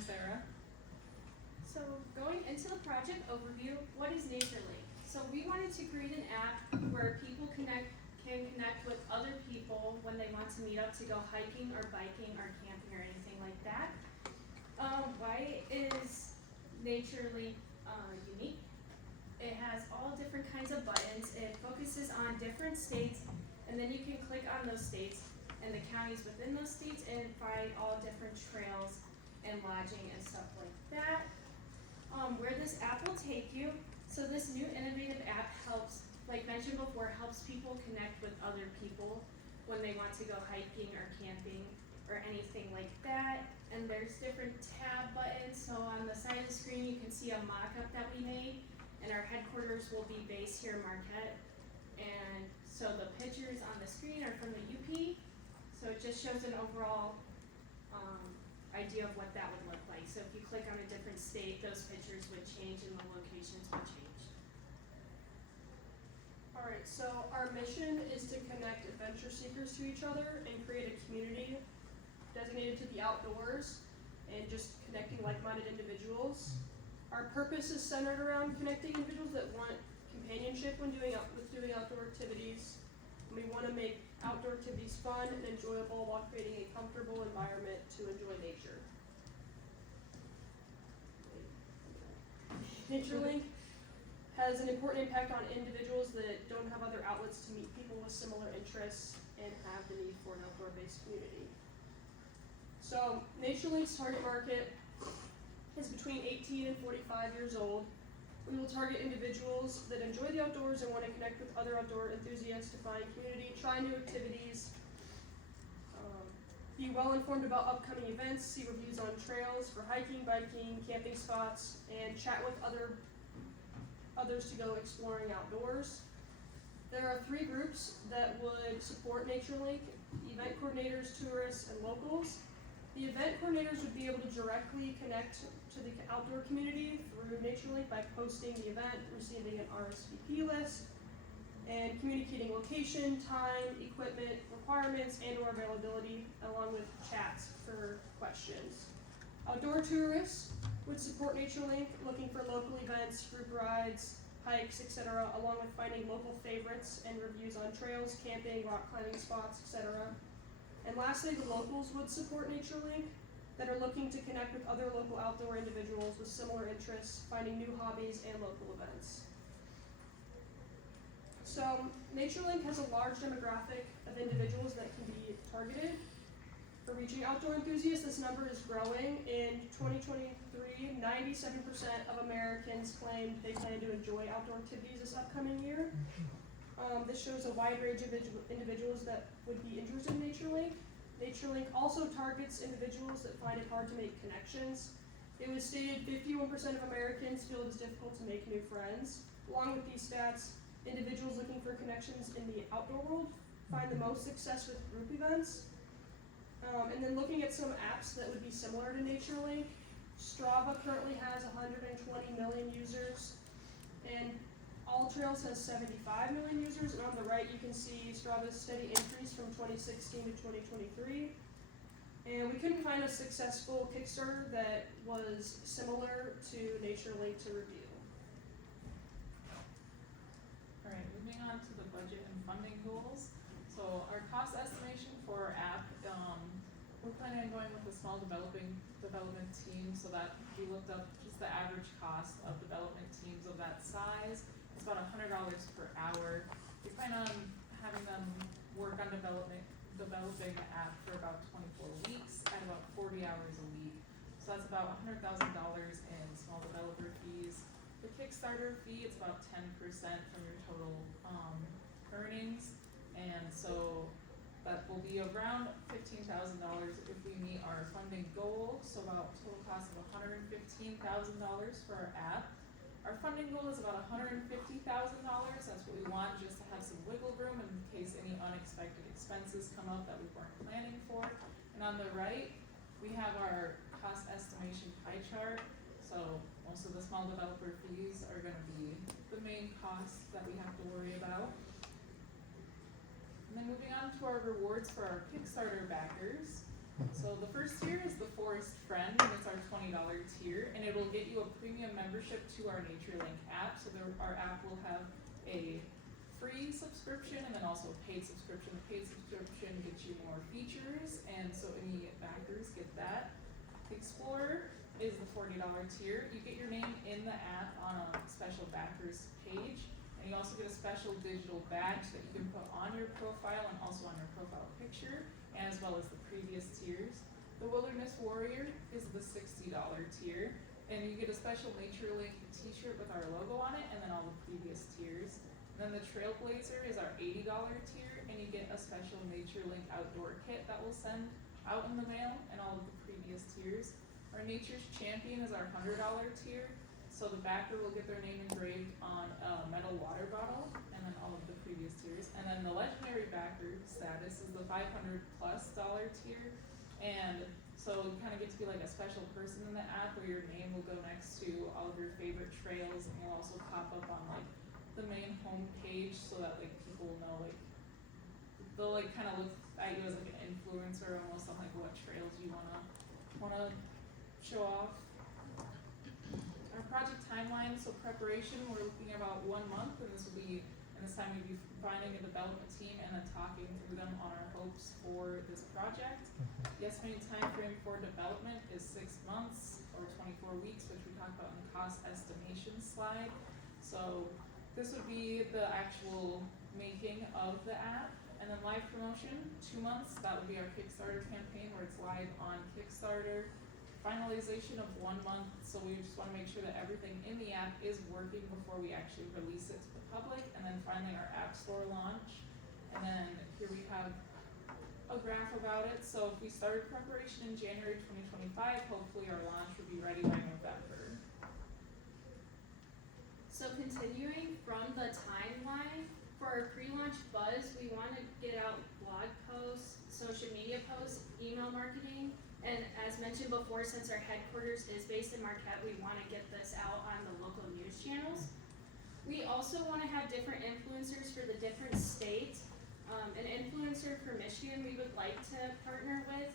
Sarah. So going into the project overview, what is NatureLink? So we wanted to create an app where people can connect with other people when they want to meet up to go hiking or biking or camping or anything like that. Why is NatureLink unique? It has all different kinds of buttons. It focuses on different states, and then you can click on those states and the counties within those states and find all different trails and lodging and stuff like that. Where this app will take you, so this new innovative app helps, like mentioned before, helps people connect with other people when they want to go hiking or camping or anything like that. And there's different tab buttons, so on the side of the screen you can see a mock-up that we made, and our headquarters will be based here in Marquette. And so the pictures on the screen are from the UP, so it just shows an overall idea of what that would look like. So if you click on a different state, those pictures would change and the locations would change. Alright, so our mission is to connect adventure seekers to each other and create a community designated to the outdoors and just connecting like-minded individuals. Our purpose is centered around connecting individuals that want companionship when doing outdoor activities. And we want to make outdoor activities fun and enjoyable while creating a comfortable environment to enjoy nature. NatureLink has an important impact on individuals that don't have other outlets to meet people with similar interests and have the need for an outdoor-based community. So NatureLink's target market is between 18 and 45 years old. We will target individuals that enjoy the outdoors and want to connect with other outdoor enthusiasts to find community, try new activities, be well informed about upcoming events, see reviews on trails for hiking, biking, camping spots, and chat with others to go exploring outdoors. There are 3 groups that would support NatureLink: event coordinators, tourists, and locals. The event coordinators would be able to directly connect to the outdoor community through NatureLink by posting the event, receiving an RSVP list, and communicating location, time, equipment, requirements, and or availability, along with chats for questions. Outdoor tourists would support NatureLink, looking for local events, group rides, hikes, etc., along with finding local favorites and reviews on trails, camping, rock climbing spots, etc. And lastly, the locals would support NatureLink, that are looking to connect with other local outdoor individuals with similar interests, finding new hobbies and local events. So NatureLink has a large demographic of individuals that can be targeted for reaching outdoor enthusiasts. This number is growing. In 2023, 97% of Americans claimed they plan to enjoy outdoor activities this upcoming year. This shows a wide range of individuals that would be interested in NatureLink. NatureLink also targets individuals that find it hard to make connections. It was stated 51% of Americans feel it is difficult to make new friends. Along with these stats, individuals looking for connections in the outdoor world find the most success with group events. And then looking at some apps that would be similar to NatureLink, Strava currently has 120 million users, and AllTrails has 75 million users, and on the right you can see Strava's steady increase from 2016 to 2023. And we couldn't find a successful Kickstarter that was similar to NatureLink to review. Alright, moving on to the budget and funding goals. So our cost estimation for our app, we're planning on going with a small development team, so that we looked up just the average cost of development teams of that size. It's about $100 per hour. We plan on having them work on developing the app for about 24 weeks at about 40 hours a week. So that's about $100,000 in small developer fees. The Kickstarter fee, it's about 10% from your total earnings, and so that will be around $15,000 if we meet our funding goal. So about total cost of $115,000 for our app. Our funding goal is about $150,000. That's what we want, just to have some wiggle room in case any unexpected expenses come up that we weren't planning for. And on the right, we have our cost estimation pie chart. So most of the small developer fees are going to be the main costs that we have to worry about. And then moving on to our rewards for our Kickstarter backers. So the first tier is the Forest Friend, and it's our $20 tier, and it will get you a premium membership to our NatureLink app. So our app will have a free subscription and then also a paid subscription. The paid subscription gets you more features, and so any backers get that. The Explorer is the $40 tier. You get your name in the app on a special backers page, and you also get a special digital badge that you can put on your profile and also on your profile picture, as well as the previous tiers. The Wilderness Warrior is the $60 tier, and you get a special NatureLink t-shirt with our logo on it, and then all the previous tiers. And then the Trailblazer is our $80 tier, and you get a special NatureLink outdoor kit that we'll send out in the mail, and all of the previous tiers. Our Nature's Champion is our $100 tier, so the backer will get their name engraved on a metal water bottle, and then all of the previous tiers. And then the Legendary Backer status is the $500+ tier, and so you kind of get to be like a special person in the app where your name will go next to all of your favorite trails, and you'll also pop up on like the main home page so that like people will know, like they'll like kind of look at you as like an influencer almost on like what trails you wanna show off. Our project timeline, so preparation, we're looking at about 1 month, and this time we'll be finding a development team and then talking through them on our hopes for this project. The estimated time frame for development is 6 months or 24 weeks, which we talked about in the cost estimation slide. So this would be the actual making of the app. And then live promotion, 2 months, that would be our Kickstarter campaign where it's live on Kickstarter. Finalization of 1 month, so we just wanna make sure that everything in the app is working before we actually release it to the public. And then finally our app store launch. And then here we have a graph about it. So if we started preparation in January 2025, hopefully our launch would be ready by November. So continuing from the timeline, for our pre-launch buzz, we want to get out blog posts, social media posts, email marketing, and as mentioned before, since our headquarters is based in Marquette, we want to get this out on the local news channels. We also want to have different influencers for the different states. An influencer for Michigan we would like to partner with.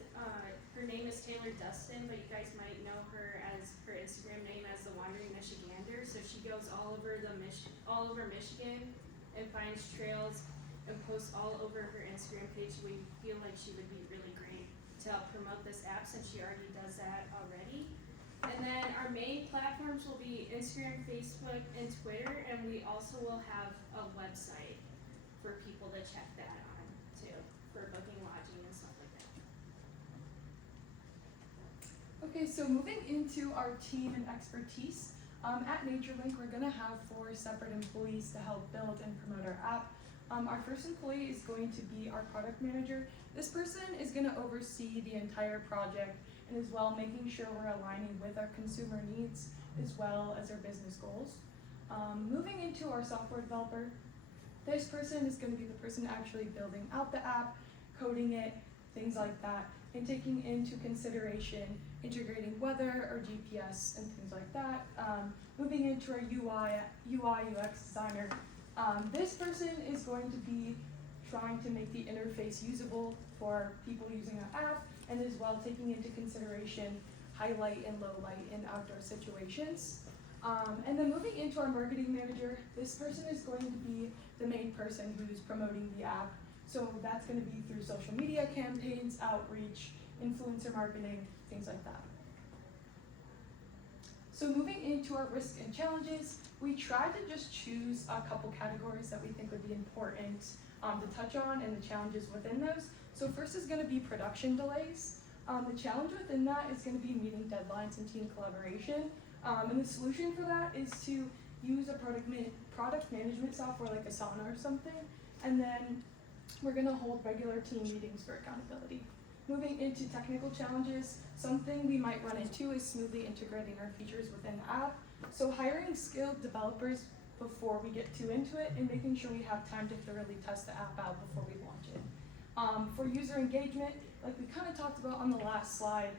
Her name is Taylor Dustin, but you guys might know her as her Instagram name as the Wandering Michigander. So she goes all over Michigan and finds trails and posts all over her Instagram page. We feel like she would be really great to help promote this app since she already does that already. And then our main platforms will be Instagram, Facebook, and Twitter, and we also will have a website for people to check that on too, for booking lodging and stuff like that. Okay, so moving into our team and expertise, at NatureLink, we're gonna have 4 separate employees to help build and promote our app. Our first employee is going to be our product manager. This person is gonna oversee the entire project and as well making sure we're aligning with our consumer needs as well as our business goals. Moving into our software developer, this person is gonna be the person actually building out the app, coding it, things like that, and taking into consideration integrating weather or GPS and things like that. Moving into our UI UX designer, this person is going to be trying to make the interface usable for people using our app, and as well taking into consideration highlight and low light in outdoor situations. And then moving into our marketing manager, this person is going to be the main person who's promoting the app. So that's going to be through social media campaigns, outreach, influencer marketing, things like that. So moving into our risks and challenges, we tried to just choose a couple categories that we think would be important to touch on and the challenges within those. So first is going to be production delays. The challenge within that is going to be meeting deadlines and team collaboration. And the solution for that is to use a product management software like Asana or something, and then we're going to hold regular team meetings for accountability. Moving into technical challenges, something we might run into is smoothly integrating our features within the app. So hiring skilled developers before we get too into it and making sure we have time to thoroughly test the app out before we launch it. For user engagement, like we kind of talked about on the last slide,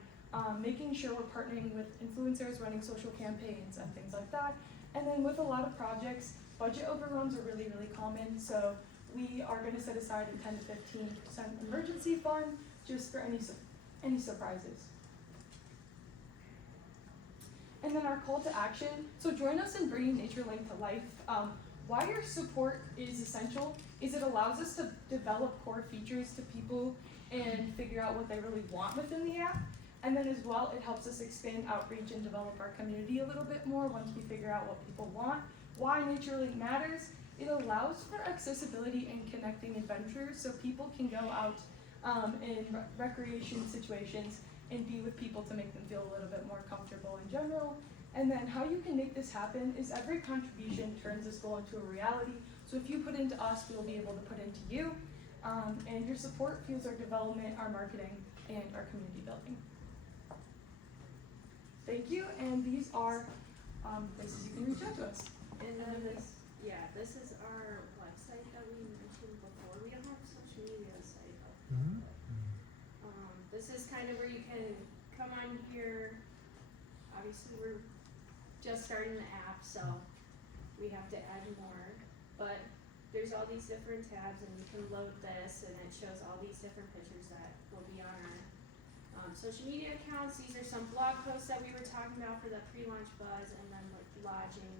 making sure we're partnering with influencers, running social campaigns and things like that. And then with a lot of projects, budget overruns are really, really common. So we are going to set aside a 10 to 15% emergency fund just for Any surprises? And then our call to action. So join us in bringing NatureLink to life. Why your support is essential is it allows us to develop core features to people and figure out what they really want within the app. And then as well, it helps us expand outreach and develop our community a little bit more once we figure out what people want. Why NatureLink matters, it allows for accessibility and connecting adventures so people can go out in recreation situations and be with people to make them feel a little bit more comfortable in general. And then how you can make this happen is every contribution turns this goal into a reality. So if you put into us, we'll be able to put into you. And your support fuels our development, our marketing, and our community building. Thank you, and these are places you can reach out to us. And then this is our website that we mentioned before. We don't have a social media site up. This is kind of where you can come on here. Obviously, we're just starting the app, so we have to add more. But there's all these different tabs, and you can load this, and it shows all these different pictures that will be on our social media accounts. These are some blog posts that we were talking about for the pre-launch buzz, and then like lodging.